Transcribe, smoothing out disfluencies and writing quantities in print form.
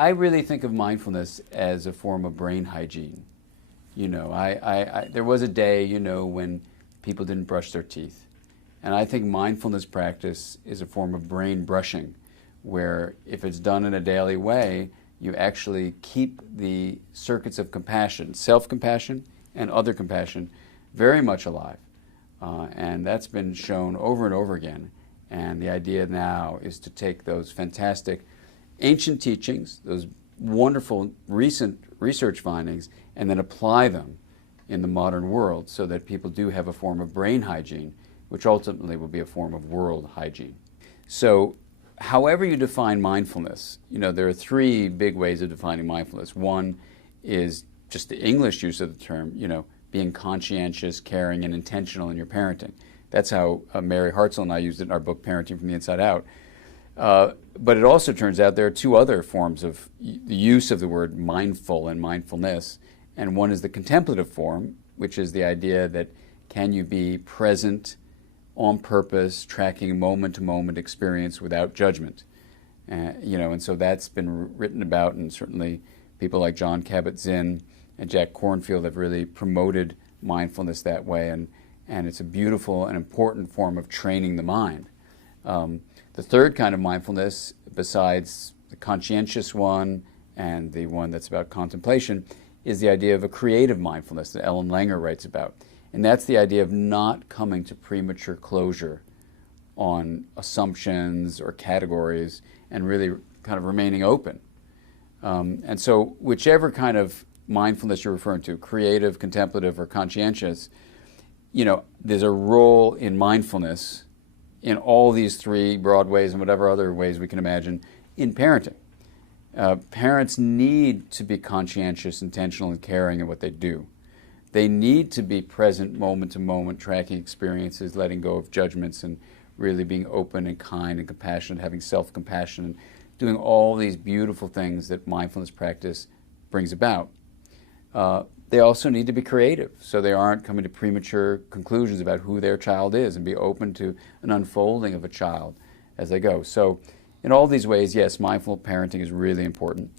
I really think of mindfulness as a form of brain hygiene. You know, there was a day, you know, when people didn't brush their teeth. And I think mindfulness practice is a form of brain brushing, where if it's done in a daily way, you actually keep the circuits of compassion, self-compassion and other compassion, very much alive. And that's been shown over and over again. And the idea now is to take those fantastic ancient teachings, those wonderful recent research findings, and then apply them in the modern world so that people do have a form of brain hygiene, which ultimately will be a form of world hygiene. So however you define mindfulness, you know, there are three big ways of defining mindfulness. One is just the English use of the term, you know, being conscientious, caring, and intentional in your parenting. That's how Mary Hartzell and I used it in our book, Parenting from the Inside Out. But it also turns out there are two other forms of the use of the word mindful and mindfulness. And one is the contemplative form, which is the idea that can you be present on purpose, tracking moment-to-moment experience without judgment. You know, and so that's been written about, and certainly people like John Kabat-Zinn and Jack Kornfield have really promoted mindfulness that way, and it's a beautiful and important form of training the mind. The third kind of mindfulness, besides the conscientious one and the one that's about contemplation, is the idea of a creative mindfulness that Ellen Langer writes about. And that's the idea of not coming to premature closure on assumptions or categories and really kind of remaining open. And so whichever kind of mindfulness you're referring to, creative, contemplative, or conscientious, you know, there's a role in mindfulness in all these three broad ways and whatever other ways we can imagine in parenting. Parents need to be conscientious, intentional, and caring in what they do. They need to be present moment to moment, tracking experiences, letting go of judgments, and really being open and kind and compassionate, having self-compassion, and doing all these beautiful things that mindfulness practice brings about. They also need to be creative, so they aren't coming to premature conclusions about who their child is, and be open to an unfolding of a child as they go. So in all these ways, yes, mindful parenting is really important.